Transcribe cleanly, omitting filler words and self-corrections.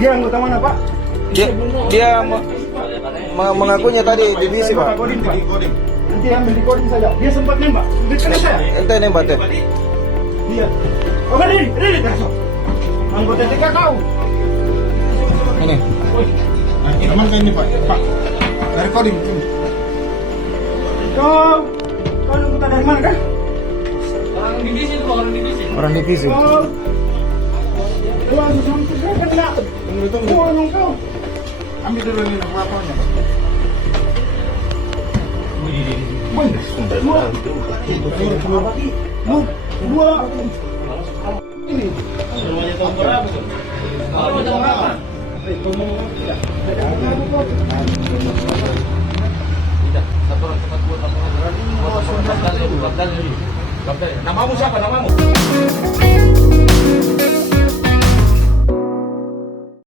Dia anggota mana, Pak? Dia mengakunya tadi divisi, Pak. Kodim, Pak. Nanti ambil di kodim saja. Dia sempat nembak. Dekat saya. Ente nembak teh. Iya. Oh, ini kasih. Anggota TK kau. Ini. Aman kan ini, Pak? Pak. Dari kodim. Kau anggota dari mana kan? Orang divisi itu, orang divisi. Orang divisi. Kau langsung saya kan enggak. Tunggu kau. Ambil dulu ini apa-apanya, Pak. Dua. Ini. Semuanya tahun berapa tuh? Kalau tahun berapa? Tidak. Satu orang cepat buat laporan. Namamu siapa? Namamu?